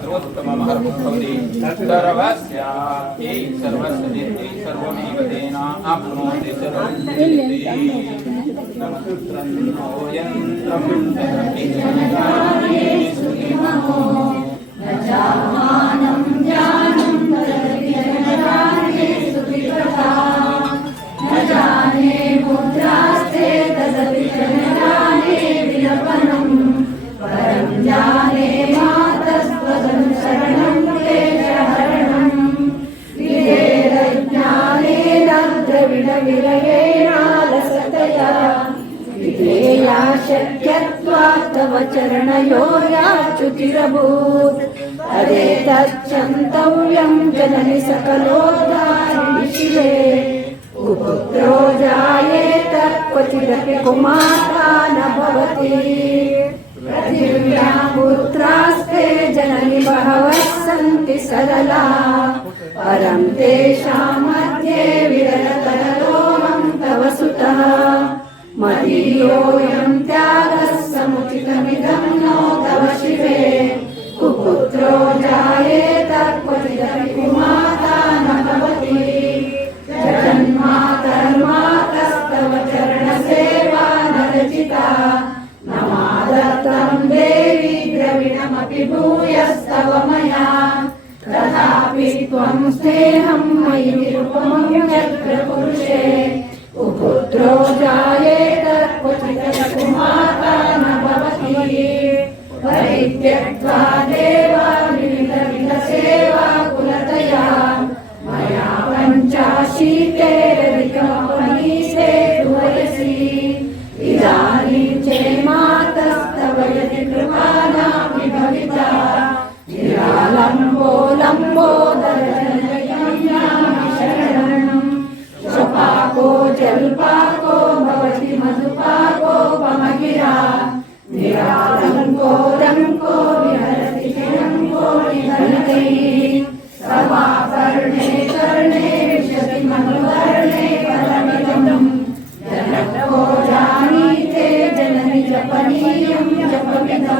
सर्वोत्तममहर्भवति सर्वस्याप्यै सर्वस्य सर्वमेव तेन आप्नोति सर्वं यन्त्रं न जाने मुद्रास्ते तदपि न जाने विलपनं परं जाने मातस्त्वदनुसरणं क्लेशहरणं विधेयज्ञानेन द्रविडविरयेणालसतया विधेया शक्यत्वात् तव चरणयोर्याच्युतिरभूत् तदेतच्चिन्तव्यं जननि सकलोद्धारिणि शिवे कुपुत्रो जायेत क्वचिदपि कुमाता न भवति पृथिव्यां पुत्रास्ते जननि बहवः सन्ति सरला परं तेषां मध्ये विरलतरलोहं तव सुतः मदीयोऽयं त्यागः समुचितमिदं नो तव शिवे कुपुत्रो जायेत क्वचिदपि कुमाता न भवति जगन्मातर्मातस्तव चरणसेवा न रचिता न मादत्तं देवी द्रविणमपि भूयस्तव मया तथापि त्वं स्नेहं मयि निरुपमं यत्र पुरुषे कुपुत्रो जायेत क्वचिदपि कुमाता न भवति परित्यक्त्वा देवा विविधविधसेवा कुलतया मया पञ्चाशीतेरधिकमपनीते वयसि इदानीं चेन्मातस्तव यदि कृपा नापि भविता निरालम्बोलम्बोदरजनयं शरणं स्वपाको जल्पाको भवति मधुपाकोपमगिरा निरालङ्को रङ्को विहरति किरङ्को निहरति समाकर्णे कर्णे विशति मनुवर्णे परमिदं जनको जानीते जननि जपनीयं जपमिदौ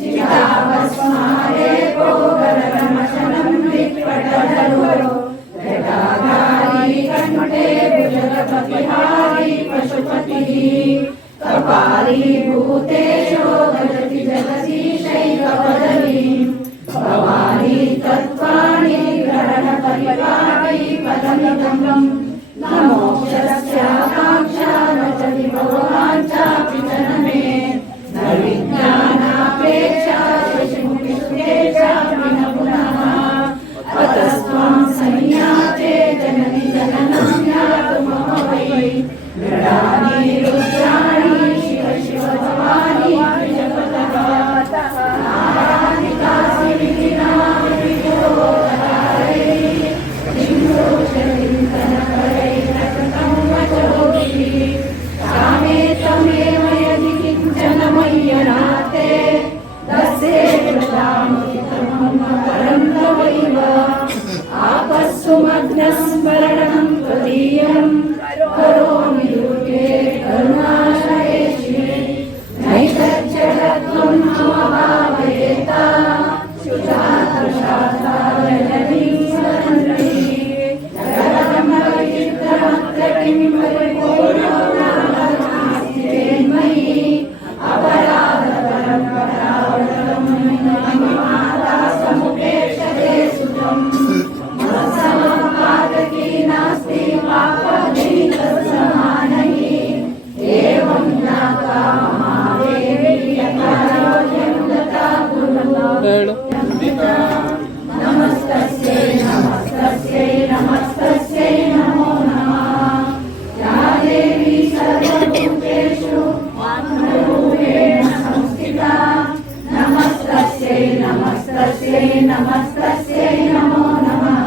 चिताभस्मारे भोगरमशनं विपटधरो जटाधारी कण्ठे भुजगपतिहारी पशुपतिः कपाली भूतेषु गजति जगति शैलपदवीं भवानी तत्त्वाणि ग्रहणपरिपाटी पदमिदं न मोक्षस्याकाङ्क्षा न च विभवाञ्चापि च न मे न विज्ञानापेक्षा शशिमुखिसुते चापि न पुनः अतस्त्वं संयाते जननि जननं ज्ञातुमह वै मृडानि रुद्राणि शिव शिव भवानि जपतः नारायणिकासि विधिनामि विदोधारै चिन्तनकरैरकृतं वचोभिः कामे तमेव यदि किञ्चन मय्यनाथे दस्येष्टामुचितं परं तवैव आपस्सुमग्नस्मरणं त्वदीयं करोमि दुर्गे करुणाशये शिवे नैतज्जडत्वं मम भावयेता शुचातृशाखाजननीं स्वतन्त्रीं जगदम्बविचित्रमत्र किं परिपूर्णो नास्ति तेन्मयि अपराधपरम्परावृतं मम माता समुपेक्षते सुतं मत्समपातकी नास्ति पापधीतत्समानैः एवं ज्ञाता महादेवी यथायोग्यं दत्ता कुरु नमस्तस्यै नमस्तस्यै नमस्तस्यै नमो नमः या देवी सर्वभूतेषु आत्मरूपेण संस्थिता नमस्तस्यै नमस्तस्यै नमस्तस्यै नमो नमः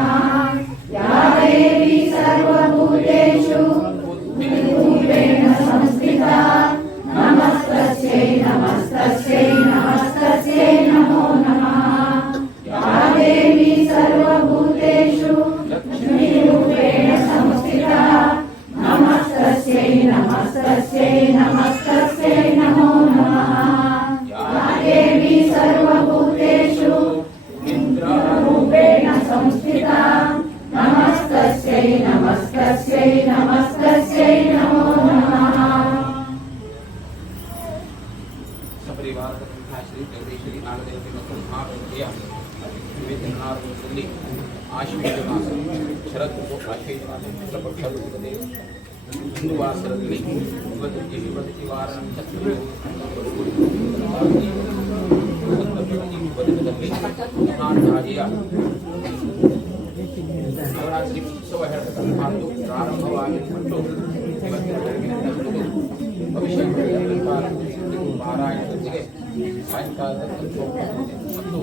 या देवी सर्वभूतेषु रूपेण संस्थिता नमस्तस्यै नमस्तस्यै नमस्तस्यै नमो नमः या देवी सर्वभूतेषु लक्ष्मीरूपेण संस्थिता नमस्तस्यै नमस्तस्यै नमस्तस्यै नमो नमः या देवी सर्वभूतेषु रूपेण संस्थिता नमस्तस्यै नमस्तस्यै नमस्तस्यै नमो नमः। ಸಪರಿವಾರ ಶ್ರೀ ಜಗದೀಶ್ವರಿ ನಾಗದೇವತೆ ಮತ್ತು ಮಹಾಗಣಪತಿಯ ನಿವೇದನಾರ್ಪಣೆಯಲ್ಲಿ ಆಶ್ವೀಜ ಮಾಸ ಶರತ್ ಋತು ಆಶ್ವೀಜ ಮಾಸ ಶುಕ್ಲಪಕ್ಷ ಋತುವಿದೆ ಹಿಂದೂ ವಾಸದಲ್ಲಿ ಇವತ್ತು ವಾರ ಮಹಾರಾಜಿಯ ನವರಾತ್ರಿ ಉತ್ಸವ ಹೇಳತಕ್ಕಂಥದ್ದು ಪ್ರಾರಂಭವಾಗಿದ್ದು ಇವತ್ತಿನ ಬೆಳಗಿನ ಭವಿಷ್ಯ ಪಾರಾಯಣ ಜೊತೆಗೆ ಸಾಯಂಕಾಲದ ಮತ್ತು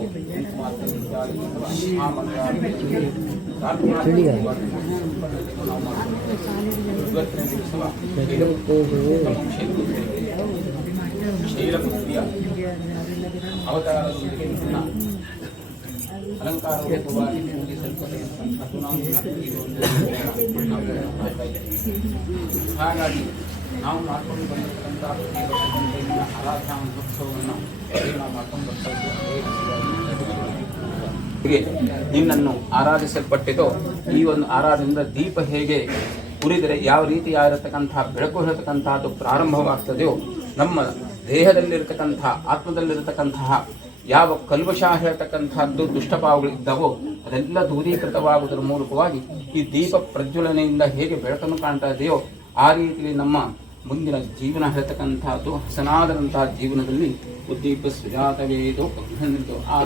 ಶೈಲಪುತ್ರಿಯ ಅವತಾರದೊಂದಿಗೆ ಅಲಂಕಾರವಾಗಿ ಹಾಗಾಗಿ ನಾವು ಮಾಡ್ಕೊಂಡು ಬಂದಿರತಕ್ಕಂಥ ಆರಾಧನಾ ಮಹೋತ್ಸವವನ್ನು ನಾವು ಮಾಡ್ಕೊಂಡು ಹೀಗೆ ನಿನ್ನನ್ನು ಆರಾಧಿಸಲ್ಪಟ್ಟಿತೋ ಈ ಒಂದು ಆರಾಧನೆಯಿಂದ ದೀಪ ಹೇಗೆ ಉರಿದರೆ ಯಾವ ರೀತಿಯಾಗಿರತಕ್ಕಂತಹ ಬೆಳಕು ಇರತಕ್ಕಂತಹದ್ದು ಪ್ರಾರಂಭವಾಗ್ತದೆಯೋ ನಮ್ಮ ದೇಹದಲ್ಲಿರತಕ್ಕಂತಹ ಆತ್ಮದಲ್ಲಿರತಕ್ಕಂತಹ ಯಾವ ಕಲ್ಮಶ ಹೇಳ್ತಕ್ಕಂಥದ್ದು ದುಷ್ಟಭಾವಗಳಿದ್ದಾವೋ ಅದೆಲ್ಲ ದೂರೀಕೃತವಾಗುವುದರ ಮೂಲಕವಾಗಿ ಈ ದೀಪ ಪ್ರಜ್ವಲನೆಯಿಂದ ಹೇಗೆ ಬೆಳಕನ್ನು ಕಾಣ್ತಾ ಇದೆಯೋ ಆ ರೀತಿಯಲ್ಲಿ ನಮ್ಮ ಮುಂದಿನ ಜೀವನ ಹೇಳ್ತಕ್ಕಂಥದ್ದು ಹಸನಾದಂತಹ ಜೀವನದಲ್ಲಿ ಉದ್ದೀಪ ಸುಜಾತವೇದೋ ಆ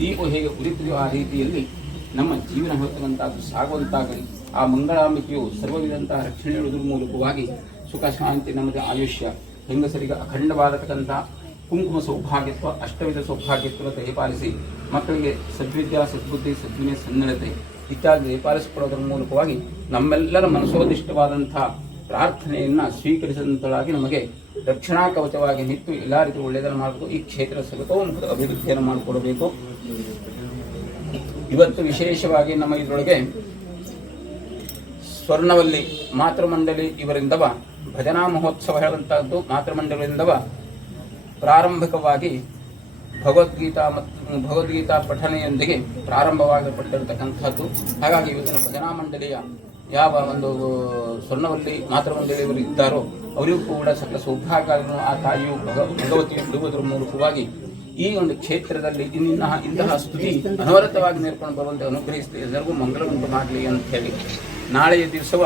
ದೀಪ ಹೇಗೆ ಉರಿತಿದೆಯೋ ಆ ರೀತಿಯಲ್ಲಿ ನಮ್ಮ ಜೀವನ ಹೇಳ್ತಕ್ಕಂಥದ್ದು ಸಾಗುವಂತಾಗಲಿ. ಆ ಮಂಗಳಾಂಬಿಕೆಯು ಸರ್ವವಿಧಂತಹ ರಕ್ಷಣೆ ನೀಡುವುದರ ಮೂಲಕವಾಗಿ ಸುಖ ಶಾಂತಿ ನಮಗೆ ಆಯುಷ್ಯ ಹೆಂಗಸರಿಗೆ ಅಖಂಡವಾದತಕ್ಕಂಥ ಕುಂಕುಮ ಸೌಭಾಗ್ಯತ್ವ ಅಷ್ಟವಿಧ ಸೌಭಾಗ್ಯತ್ವ ದಯಪಾಲಿಸಿ ಮಕ್ಕಳಿಗೆ ಸದ್ವಿದ್ಯಾ ಸದ್ಬುದ್ಧಿ ಸದ್ವಿನಯ ಸನ್ನಡತೆ ಇತ್ಯಾದಿ ದಯಪಾಲಿಸಿಕೊಡೋದರ ಮೂಲಕವಾಗಿ ನಮ್ಮೆಲ್ಲರ ಮನಸೋದಿಷ್ಟವಾದಂತಹ ಪ್ರಾರ್ಥನೆಯನ್ನು ಸ್ವೀಕರಿಸಿದಂತಳಾಗಿ ನಮಗೆ ರಕ್ಷಣಾ ಕವಚವಾಗಿ ನಿಂತು ಎಲ್ಲ ರೀತಿ ಒಳ್ಳೆಯದನ್ನು ಮಾಡಬೇಕು. ಈ ಕ್ಷೇತ್ರ ಸಗತೋಮುಖದ ಅಭಿವೃದ್ಧಿಯನ್ನು ಮಾಡಿಕೊಡಬೇಕು. ಇವತ್ತು ವಿಶೇಷವಾಗಿ ನಮ್ಮ ಇದರೊಳಗೆ ಸ್ವರ್ಣವಲ್ಲಿ ಮಾತೃಮಂಡಲಿ ಇವರಿಂದವ ಭಜನಾ ಮಹೋತ್ಸವ ಹೇಳುವಂತಹದ್ದು ಮಾತೃಮಂಡಲದಿಂದವ ಪ್ರಾರಂಭಿಕವಾಗಿ ಭಗವದ್ಗೀತಾ ಪಠನೆಯೊಂದಿಗೆ ಪ್ರಾರಂಭವಾಗಿರತಕ್ಕಂಥದ್ದು. ಹಾಗಾಗಿ ಇವತ್ತಿನ ಭಜನಾ ಮಂಡಳಿಯ ಯಾವ ಒಂದು ಸ್ವರ್ಣವಲ್ಲಿ ಮಾತೃಮಂಡಳಿಯವರು ಇದ್ದಾರೋ ಅವರಿಗೂ ಕೂಡ ಸಕಲ ಸೌಭಾಗ್ಯಗಳನ್ನು ಆ ತಾಯಿಯು ಭಗವತಿಯು ಬಿಡುವುದರ ಮೂಲಕವಾಗಿ ಈ ಒಂದು ಕ್ಷೇತ್ರದಲ್ಲಿ ಇಂತಹ ಸ್ತುತಿ ಅನವರತವಾಗಿ ನೇರ್ಕೊಂಡು ಬರುವಂತೆ ಅನುಗ್ರಹಿಸಿ ಎಲ್ಲರಿಗೂ ಮಂಗಳವಂತ ಮಾಡಲಿ ಅಂತ ಹೇಳಿ ನಾಳೆಯ ದಿವಸವ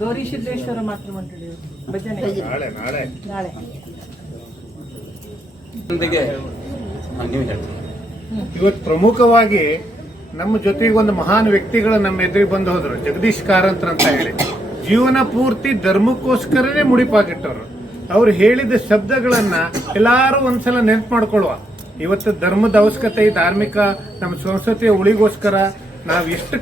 ಗೌರಿಸಿದ್ದೇಶ್ವರ ಮಾತೃಮಂಡಳಿ ಭಜನೆ ನಾಳೆ ನೀವು ಹೇಳ್ತೀವಿ. ಇವತ್ತು ಪ್ರಮುಖವಾಗಿ ನಮ್ಮ ಜೊತೆಗೆ ಒಂದು ಮಹಾನ್ ವ್ಯಕ್ತಿಗಳು ನಮ್ಮ ಎದುರಿಗೆ ಬಂದು ಹೋದ್ರು, ಜಗದೀಶ್ ಕಾರಂತರ ಅಂತ ಹೇಳಿ. ಜೀವನ ಪೂರ್ತಿ ಧರ್ಮಕ್ಕೋಸ್ಕರನೇ ಮುಡಿಪಾಗಿಟ್ಟವರು. ಅವ್ರು ಹೇಳಿದ ಶಬ್ದಗಳನ್ನ ಎಲ್ಲಾರು ಒಂದ್ಸಲ ನೆನ್ಪು ಮಾಡ್ಕೊಳ್ಳುವ. ಇವತ್ತು ಧರ್ಮದ ಅವಶ್ಯಕತೆ, ಧಾರ್ಮಿಕ ನಮ್ಮ ಸಂಸ್ಕೃತಿಯ ಉಳಿಗೋಸ್ಕರ ನಾವು ಎಷ್ಟು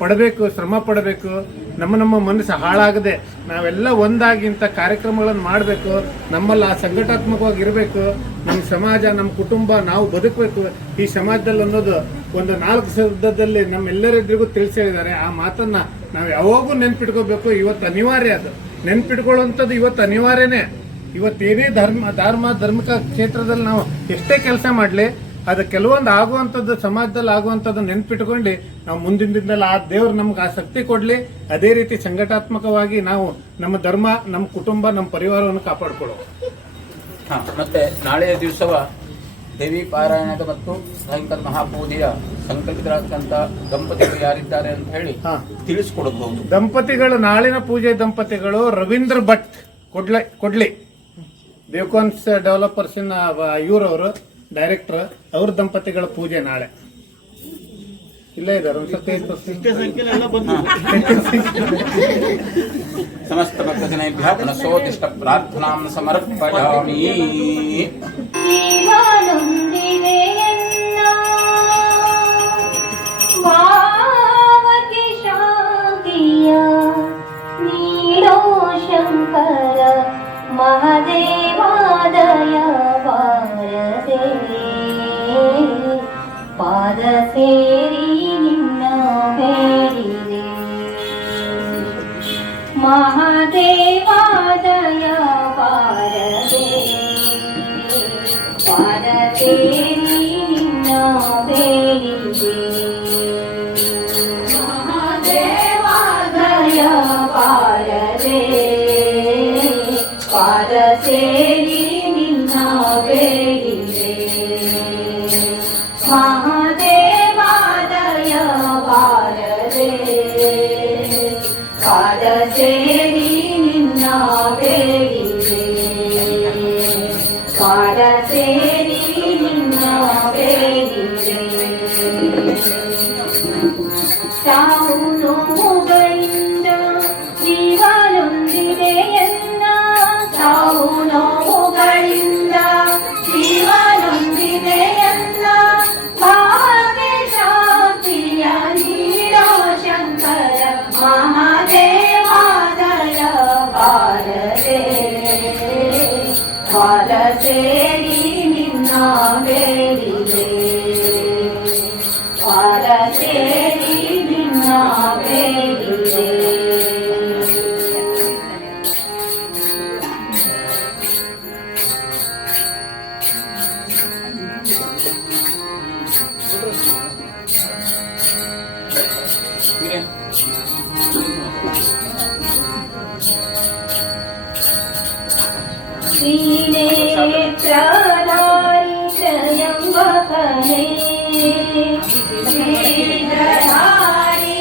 ಪಡಬೇಕು, ಶ್ರಮ ಪಡಬೇಕು. ನಮ್ಮ ಮನಸ್ಸು ಹಾಳಾಗದೆ ನಾವೆಲ್ಲ ಒಂದಾಗಿ ಇಂಥ ಕಾರ್ಯಕ್ರಮಗಳನ್ನು ಮಾಡಬೇಕು. ನಮ್ಮಲ್ಲಿ ಆ ಸಂಘಟಾತ್ಮಕವಾಗಿ ಇರಬೇಕು. ನಮ್ಮ ಸಮಾಜ, ನಮ್ಮ ಕುಟುಂಬ, ನಾವು ಬದುಕಬೇಕು ಈ ಸಮಾಜದಲ್ಲಿ ಅನ್ನೋದು ಒಂದು 4 ಶಬ್ದದಲ್ಲಿ ನಮ್ಮೆಲ್ಲರಿಗೂ ತಿಳಿಸಿ ಹೇಳಿದ್ದಾರೆ. ಆ ಮಾತನ್ನ ನಾವು ಯಾವಾಗೂ ನೆನ್ಪಿಟ್ಕೋಬೇಕು. ಇವತ್ತು ಅನಿವಾರ್ಯ, ಅದು ನೆನ್ಪಿಟ್ಕೊಳ್ಳುವಂಥದ್ದು ಇವತ್ತು ಅನಿವಾರ್ಯನೇ. ಇವತ್ತೇನೇ ಧಾರ್ಮಿಕ ಕ್ಷೇತ್ರದಲ್ಲಿ ನಾವು ಎಷ್ಟೇ ಕೆಲಸ ಮಾಡಲಿ, ಅದು ಕೆಲವೊಂದು ಆಗುವಂಥದ್ದು ಸಮಾಜದಲ್ಲಿ ಆಗುವಂಥದ್ದು ನೆನ್ಪಿಟ್ಕೊಂಡು ನಾವು ಮುಂದಿನ ದಿನದಲ್ಲಿ ಆ ದೇವ್ರು ನಮ್ಗೆ ಆ ಶಕ್ತಿ ಕೊಡ್ಲಿ. ಅದೇ ರೀತಿ ಸಂಘಟಾತ್ಮಕವಾಗಿ ನಾವು ನಮ್ಮ ಧರ್ಮ, ನಮ್ಮ ಕುಟುಂಬ, ನಮ್ಮ ಪರಿವಾರವನ್ನು ಕಾಪಾಡ್ಕೊಳ್ಳೋಣ. ಮತ್ತೆ ನಾಳೆಯ ದಿವಸವ ದೇವಿ ಪಾರಾಯಣದ ಮತ್ತು ಸಾಯಂಕಾಲ ಮಹಾಪೂಜೆಯ ಸಂಕಲ್ಪಿತರಾದಂತ ದಂಪತಿಗಳು ಯಾರಿದ್ದಾರೆ ಅಂತ ಹೇಳಿ ತಿಳಿಸ್ಕೊಡಬಹುದು. ದಂಪತಿಗಳು ನಾಳಿನ ಪೂಜೆ ದಂಪತಿಗಳು ರವೀಂದ್ರ ಭಟ್ ಕೊಡ್ಲಿ ಬೇಕೋನ್ಸ್ ಡೆವಲಪರ್ಸ್ ಇವರವರು ಡೈರೆಕ್ಟರ್, ಅವ್ರ ದಂಪತಿಗಳ ಪೂಜೆ ನಾಳೆ ಇಲ್ಲೇ ಇದ್ದಾರೆ. ಸಮಸ್ತ ಭಕ್ತಜನೇಭ್ಯಃ ಮನಸೋದಿಷ್ಟ ಪ್ರಾರ್ಥನಾಂ ಸಮರ್ಪಯಾಮಿ. ಶಂಕರ ಮಹದೇವಾದಯ ವಾರದೆ ಪಾದ ಸೇರಿ ನಿನ್ನ ಬೇಡಿದೆ. ಮಹದೇವಾದಯ ವಾರದೆ ಪಾದ ಸೇರಿ ನಿನ್ನ ಬೇಡಿದೆ ಮಹಾದೇವಾದಯ ಪಾರದೆ ಪಾದ ಸೇರಿ ನಿನ್ನ ಬೇಡಿದೆ ಮಹಾದೇವಾದಯ ಪಾರದೆ ಪಾದ ಸೇರಿ ನಿನ್ನ ಬೇಡಿದೆ ಪಾದ ಸೇರಿ ನಿನ್ನ ಬೇಡಿದೆ ಸಾವು ನೋವುಗಳಿಂದ ಜೀವನೊಂದಿದೆ ಎನ್ನ ಸಾವು ನೋವುಗಳಿಂದ ಜೀವನೊಂದಿದೆ ಎನ್ನ ಭಾಗ್ಯ ಶಾಂತಿಯ ನೀಡೋ ಶಂಕರ ಮಹಾದೇವಾದಯ ಪಾರದೆ ಪಾದ ಸೇರಿ ನಿನ್ನ ಬೇಡಿದೆ ಪಾದ ಸೇರಿ ನಿನ್ನ ಬೇಡಿದೆ ಶ್ರೀನೇತ್ರಧಾರಿ ತ್ರಯಂಬಕನೇ ಶ್ರೀಧರಧಾರಿ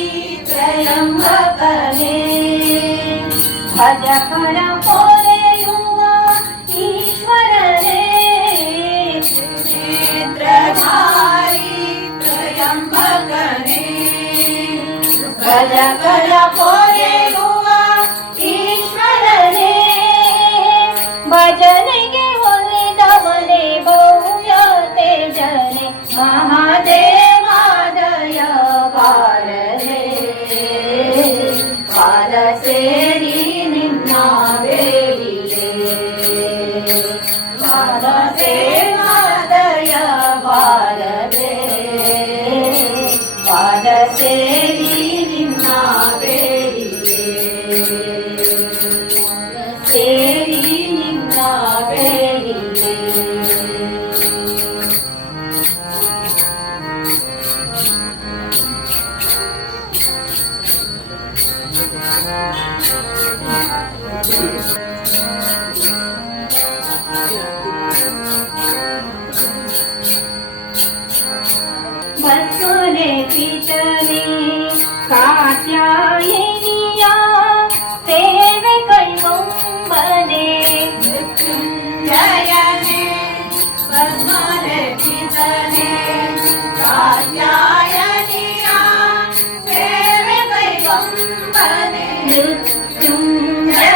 ತ್ರಯಂಬಕನೇ ಭಜಕರ ಪೊರೆಯುವ ಈಶ್ವರನೇ ನೇತ್ರಧಾರಿ ತ್ರಯಂಬಕನೇ ಭಜಕರ ಪೊರೆಯುವ ಈಶ್ವರನೇ ಭಜನೆಗೆ ಒಲಿದವನೇ ಭವ್ಯ ತೇಜನೆ ಮಹಾದೇವಾದಯ ಪಾರದೆ ಪಾದ ಸೇರಿ ನಿನ್ನ ಬೇಡಿದೆ ಪಾದ ಸೇವಾದಯ ಪಾರದೆ ಪಾದ ಸೇರಿ ನಿನ್ನ ಬೇಡಿದೆ ಸೇರಿ ನಿನ್ನ ಬೇಡಿದೆ ಭಸ್ಮನೆ ಪಿತನೆ ಕಾತ್ಯಾಯಿನಿಯ ಸೇವೆ ಕೈಗೊಂಬನೆ ಮೃತ್ಯುಂಜಯನೆ ಭಸ್ಮನೆ ಪಿತನೆ ಕಾತ್ಯಾಯಿನಿಯ ಸೇವೆ ಕೈಗೊಂಬನೆ ಮೃತ್ಯುಂಜಯನೆ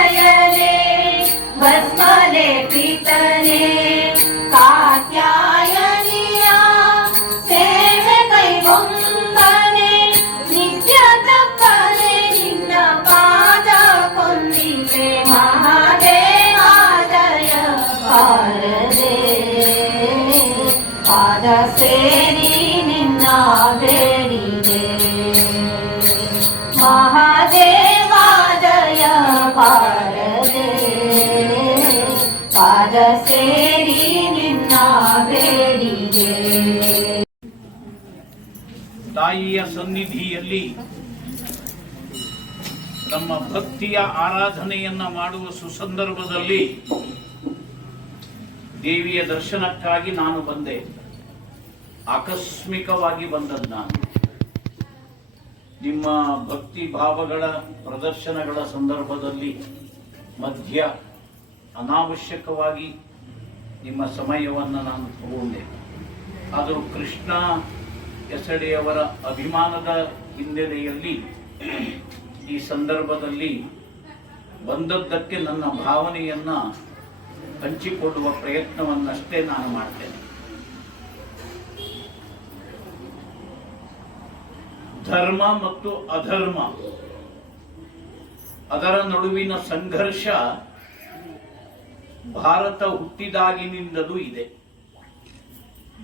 ಭಸ್ಮನೆ ಪಿತನೆ ಕಾತ್ಯಾಯನಿಯ ಸೇವೆ ಕೈಗೊಂಬನೆ ನಿತ್ಯ ತಪ್ಪನೆ ನಿನ್ನ ಪಾದ ಕೊಂದಿದೆ ಮಹಾದೇವಾದಯ ಪಾರದೆ ಪಾದ ಸೇರಿ ನಿನ್ನ ಬೇಡಿದೆ ಮಹಾದೇವಾದಯ ಪಾರದೆ ಪಾದ ಸೇರಿ ನಿನ್ನ ಬೇಡಿದೆ ತಾಯಿಯ ಸನ್ನಿಧಿಯಲ್ಲಿ ನಮ್ಮ ಭಕ್ತಿಯ ಆರಾಧನೆಯನ್ನ ಮಾಡುವ ಸುಸಂದರ್ಭದಲ್ಲಿ ದೇವಿಯ ದರ್ಶನಕ್ಕಾಗಿ ನಾನು ಬಂದೆ. ಆಕಸ್ಮಿಕವಾಗಿ ಬಂದದ್ದು ನಾನು. ನಿಮ್ಮ ಭಕ್ತಿ ಭಾವಗಳ ಪ್ರದರ್ಶನಗಳ ಸಂದರ್ಭದಲ್ಲಿ ಮಧ್ಯ ಅನಾವಶ್ಯಕವಾಗಿ ನಿಮ್ಮ ಸಮಯವನ್ನು ನಾನು ತಗೊಂಡೆ. ಆದರೂ ಕೃಷ್ಣ ಎಸಡೆಯವರ ಅಭಿಮಾನದ ಹಿನ್ನೆಲೆಯಲ್ಲಿ ಈ ಸಂದರ್ಭದಲ್ಲಿ ಬಂದದ್ದಕ್ಕೆ ನನ್ನ ಭಾವನೆಯನ್ನ ಹಂಚಿಕೊಳ್ಳುವ ಪ್ರಯತ್ನವನ್ನಷ್ಟೇ ನಾನು ಮಾಡ್ತೇನೆ. ಧರ್ಮ ಮತ್ತು ಅಧರ್ಮ ಅದರ ನಡುವಿನ ಸಂಘರ್ಷ ಭಾರತ ಹುಟ್ಟಿದಾಗಿನಿಂದಲೂ ಇದೆ.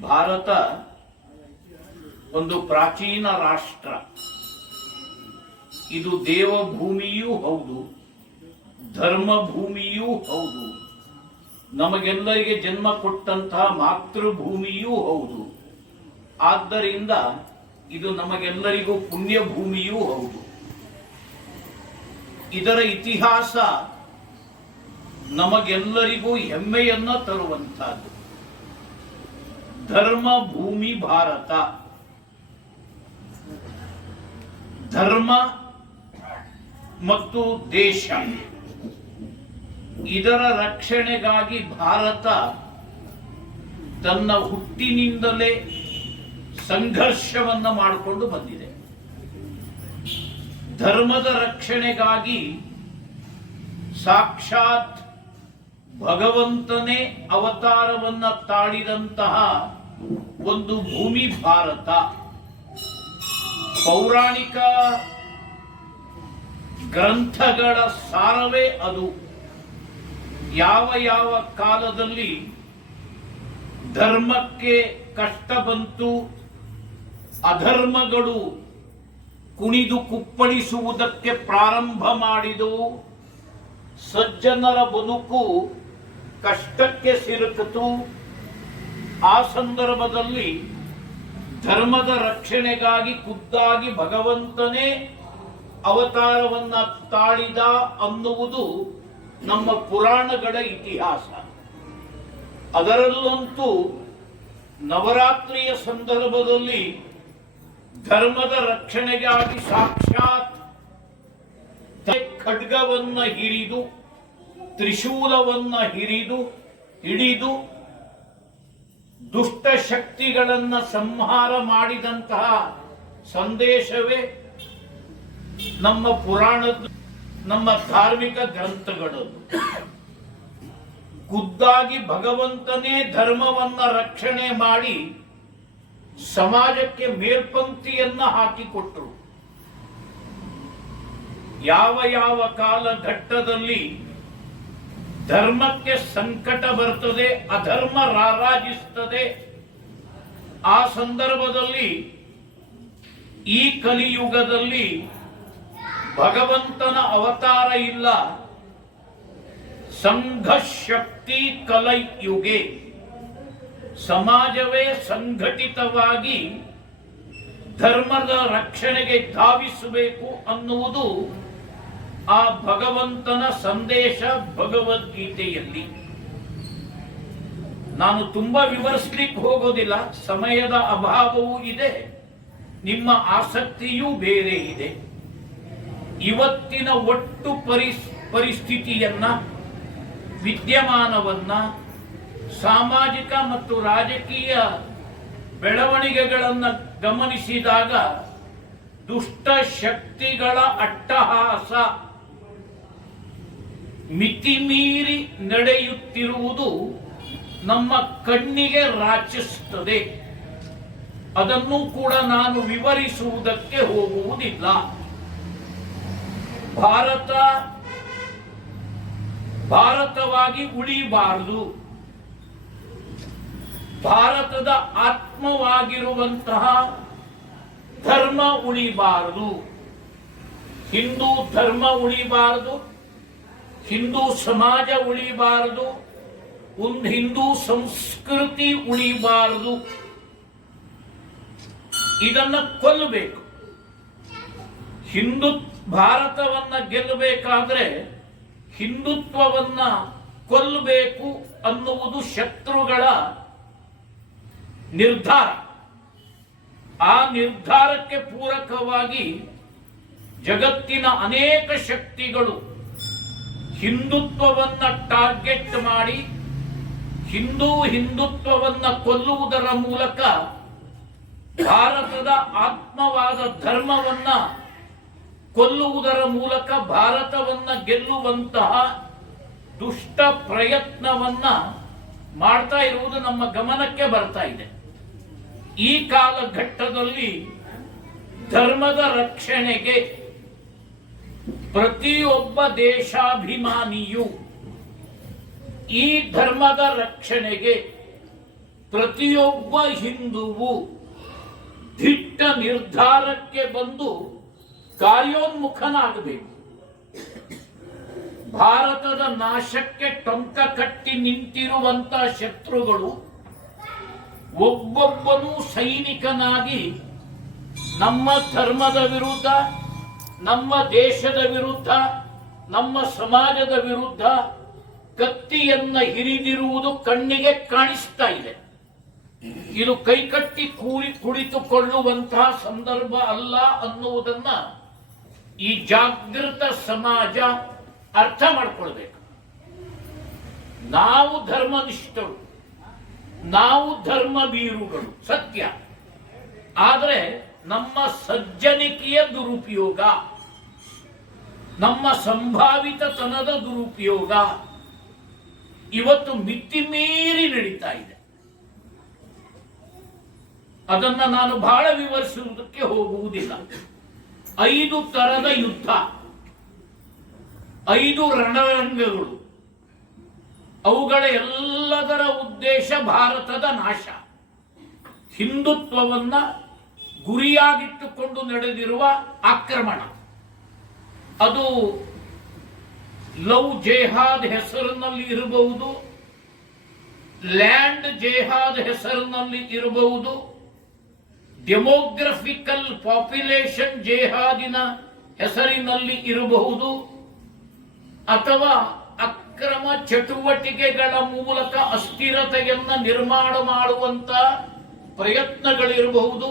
ಭಾರತ ಒಂದು ಪ್ರಾಚೀನ ರಾಷ್ಟ್ರ. ಇದು ದೇವಭೂಮಿಯೂ ಹೌದು, ಧರ್ಮ ಭೂಮಿಯೂ ಹೌದು, ನಮಗೆಲ್ಲರಿಗೆ ಜನ್ಮ ಕೊಟ್ಟಂತಹ ಮಾತೃಭೂಮಿಯೂ ಹೌದು. ಆದ್ದರಿಂದ ಇದು ನಮಗೆಲ್ಲರಿಗೂ ಪುಣ್ಯ ಭೂಮಿಯೂ ಹೌದು. ಇದರ ಇತಿಹಾಸ ನಮಗೆಲ್ಲರಿಗೂ ಹೆಮ್ಮೆಯನ್ನ ತರುವಂತಹದ್ದು. ಧರ್ಮ ಭೂಮಿ ಭಾರತ. ಧರ್ಮ ಮತ್ತು ದೇಶ ಇದರ ರಕ್ಷಣೆಗಾಗಿ ಭಾರತ ತನ್ನ ಹುಟ್ಟಿನಿಂದಲೇ ಸಂಘರ್ಷವನ್ನ ಮಾಡಿಕೊಂಡು ಬಂದಿದೆ. ಧರ್ಮದ ರಕ್ಷಣೆಗಾಗಿ ಸಾಕ್ಷಾತ್ ಭಗವಂತನೇ ಅವತಾರವನ್ನ ತಾಳಿದಂತಹ ಒಂದು ಭೂಮಿ ಭಾರತ. ಪೌರಾಣಿಕ ಗ್ರಂಥಗಳ ಸಾರವೇ ಅದು. ಯಾವ ಯಾವ ಕಾಲದಲ್ಲಿ ಧರ್ಮಕ್ಕೆ ಕಷ್ಟ ಬಂತು, ಅಧರ್ಮಗಳು ಕುಣಿದು ಕುಪ್ಪಳಿಸುವುದಕ್ಕೆ ಪ್ರಾರಂಭ ಮಾಡಿದವು, ಸಜ್ಜನರ ಬದುಕು ಕಷ್ಟಕ್ಕೆ ಸಿಲುಕಿತು, ಆ ಸಂದರ್ಭದಲ್ಲಿ ಧರ್ಮದ ರಕ್ಷಣೆಗಾಗಿ ಖುದ್ದಾಗಿ ಭಗವಂತನೇ ಅವತಾರವನ್ನ ತಾಳಿದ ಅನ್ನುವುದು ನಮ್ಮ ಪುರಾಣಗಳ ಇತಿಹಾಸ. ಅದರಲ್ಲಂತೂ ನವರಾತ್ರಿಯ ಸಂದರ್ಭದಲ್ಲಿ ಧರ್ಮದ ರಕ್ಷಣೆಗಾಗಿ ಸಾಕ್ಷಾತ್ ಖಡ್ಗವನ್ನ ಹಿಡಿದು ತ್ರಿಶೂಲವನ್ನ ಹಿಡಿದು ದುಷ್ಟ ಶಕ್ತಿಗಳನ್ನ ಸಂಹಾರ ಮಾಡಿದಂತಹ ಸಂದೇಶವೇ ನಮ್ಮ ಪುರಾಣದ, ನಮ್ಮ ಧಾರ್ಮಿಕ ಗ್ರಂಥಗಳದ್ದು. ಖುದ್ದಾಗಿ ಭಗವಂತನೇ ಧರ್ಮವನ್ನ ರಕ್ಷಣೆ ಮಾಡಿ ಸಮಾಜಕ್ಕೆ ಮೇಲ್ಪಂಕ್ತಿಯನ್ನ ಹಾಕಿಕೊಟ್ಟರು. ಯಾವ ಯಾವ ಕಾಲಘಟ್ಟದಲ್ಲಿ ಧರ್ಮಕ್ಕೆ ಸಂಕಟ ಬರ್ತದೆ, ಅಧರ್ಮ ರಾರಾಜಿಸ್ತದೆ, ಆ ಸಂದರ್ಭದಲ್ಲಿ ಈ ಕಲಿಯುಗದಲ್ಲಿ ಭಗವಂತನ ಅವತಾರ ಇಲ್ಲ. ಸಂಘಶಕ್ತಿ ಕಲಯುಗೆ, ಸಮಾಜವೇ ಸಂಘಟಿತವಾಗಿ ಧರ್ಮದ ರಕ್ಷಣೆಗೆ ಧಾವಿಸಬೇಕು ಅನ್ನುವುದು ಆ ಭಗವಂತನ ಸಂದೇಶ ಭಗವದ್ಗೀತೆಯಲ್ಲಿ. ನಾನು ತುಂಬಾ ವಿವರಿಸಲಿಕ್ಕೆ ಹೋಗೋದಿಲ್ಲ, ಸಮಯದ ಅಭಾವವೂ ಇದೆ, ನಿಮ್ಮ ಆಸಕ್ತಿಯೂ ಬೇರೆ ಇದೆ. ಇವತ್ತಿನ ಒಟ್ಟು ಪರಿಸ್ಥಿತಿಯನ್ನ, ವಿದ್ಯಮಾನವನ್ನ, ಸಾಮಾಜಿಕ ಮತ್ತು ರಾಜಕೀಯ ಬೆಳವಣಿಗೆಗಳನ್ನು ಗಮನಿಸಿದಾಗ ದುಷ್ಟ ಶಕ್ತಿಗಳ ಅಟ್ಟಹಾಸ ಮಿತಿಮೀರಿ ನಡೆಯುತ್ತಿರುವುದು ನಮ್ಮ ಕಣ್ಣಿಗೆ ರಾಚಿಸುತ್ತದೆ. ಅದನ್ನು ಕೂಡ ನಾನು ವಿವರಿಸುವುದಕ್ಕೆ ಹೋಗುವುದಿಲ್ಲ. ಭಾರತವಾಗಿ ಉಳಿಬಾರದು. ಭಾರತದ ಆತ್ಮವಾಗಿರುವಂತಹ ಧರ್ಮ ಉಳಿಬಾರದು. ಹಿಂದೂ ಧರ್ಮ ಉಳಿಬಾರದು, ಹಿಂದೂ ಸಮಾಜ ಉಳಿಬಾರದು, ಒಂದು ಹಿಂದೂ ಸಂಸ್ಕೃತಿ ಉಳಿಬಾರದು. ಇದನ್ನ ಕೊಲ್ಲಬೇಕು. ಭಾರತವನ್ನ ಗೆಲ್ಲಬೇಕಾದ್ರೆ ಹಿಂದುತ್ವವನ್ನ ಕೊಲ್ಲಬೇಕು ಅನ್ನುವುದು ಶತ್ರುಗಳ ನಿರ್ಧಾರ. ಆ ನಿರ್ಧಾರಕ್ಕೆ ಪೂರಕವಾಗಿ ಜಗತ್ತಿನ ಅನೇಕ ಶಕ್ತಿಗಳು ಹಿಂದುತ್ವವನ್ನ ಟಾರ್ಗೆಟ್ ಮಾಡಿ ಹಿಂದುತ್ವವನ್ನ ಕೊಲ್ಲುವುದರ ಮೂಲಕ ಭಾರತದ ಆತ್ಮವಾದ ಧರ್ಮವನ್ನ ಕೊಲ್ಲುವುದರ ಮೂಲಕ ಭಾರತವನ್ನ ಗೆಲ್ಲುವಂತಹ ದುಷ್ಟ ಪ್ರಯತ್ನವನ್ನ ಮಾಡ್ತಾ ಇರುವುದು ನಮ್ಮ ಗಮನಕ್ಕೆ ಬರ್ತಾ ಇದೆ. ಈ ಕಾಲಘಟ್ಟದಲ್ಲಿ ಧರ್ಮದ ರಕ್ಷಣೆಗೆ ಪ್ರತಿಯೊಬ್ಬ ದೇಶಾಭಿಮಾನಿಯು, ಈ ಧರ್ಮದ ರಕ್ಷಣೆಗೆ ಪ್ರತಿಯೊಬ್ಬ ಹಿಂದುವು ದಿಟ್ಟ ನಿರ್ಧಾರಕ್ಕೆ ಬಂದು ಕಾರ್ಯೋನ್ಮುಖನಾಗಬೇಕು. ಭಾರತದ ನಾಶಕ್ಕೆ ಟೊಂಕ ಕಟ್ಟಿ ನಿಂತಿರುವಂತ ಶತ್ರುಗಳು ಒಬ್ಬೊಬ್ಬನೂ ಸೈನಿಕನಾಗಿ ನಮ್ಮ ಧರ್ಮದ ವಿರುದ್ಧ, ನಮ್ಮ ದೇಶದ ವಿರುದ್ಧ, ನಮ್ಮ ಸಮಾಜದ ವಿರುದ್ಧ ಕತ್ತಿಯನ್ನ ಹಿರಿದಿರುವುದು ಕಣ್ಣಿಗೆ ಕಾಣಿಸ್ತಾ ಇದೆ. ಇದು ಕೈಕಟ್ಟಿ ಕುಳಿತುಕೊಳ್ಳುವಂತಹ ಸಂದರ್ಭ ಅಲ್ಲ ಅನ್ನುವುದನ್ನ ಈ ಜಾಗೃತ ಸಮಾಜ ಅರ್ಥ ಮಾಡ್ಕೊಳ್ಬೇಕು. ನಾವು ಧರ್ಮನಿಷ್ಠರು, ನಾವು ಧರ್ಮ ಬೀರುಗಳು ಸತ್ಯ, ಆದರೆ ನಮ್ಮ ಸಜ್ಜನಿಕೆಯ ದುರುಪಯೋಗ, ನಮ್ಮ ಸಂಭಾವಿತತನದ ದುರುಪಯೋಗ ಇವತ್ತು ಮಿತಿ ಮೀರಿ ನಡೀತಾ ಇದೆ. ಅದನ್ನ ನಾನು ಬಹಳ ವಿವರಿಸುವುದಕ್ಕೆ ಹೋಗುವುದಿಲ್ಲ. 5 ತರದ ಯುದ್ಧ, 5 ರಣರಂಗಗಳು, ಅವುಗಳ ಎಲ್ಲದರ ಉದ್ದೇಶ ಭಾರತದ ನಾಶ. ಹಿಂದುತ್ವವನ್ನ ಗುರಿಯಾಗಿಟ್ಟುಕೊಂಡು ನಡೆದಿರುವ ಆಕ್ರಮಣ, ಅದು ಲವ್ ಜೇಹಾದ್ ಹೆಸರಿನಲ್ಲಿ ಇರಬಹುದು, ಲ್ಯಾಂಡ್ ಜೇಹಾದ್ ಹೆಸರಿನಲ್ಲಿ ಇರಬಹುದು, ಡೆಮೋಗ್ರಫಿಕಲ್ ಪಾಪ್ಯುಲೇಷನ್ ಜೇಹಾದಿನ ಹೆಸರಿನಲ್ಲಿ ಇರಬಹುದು, ಅಥವಾ ಅಕ್ರಮ ಚಟುವಟಿಕೆಗಳ ಮೂಲಕ ಅಸ್ಥಿರತೆಯನ್ನ ನಿರ್ಮಾಣ ಮಾಡುವಂತ ಪ್ರಯತ್ನಗಳಿರಬಹುದು.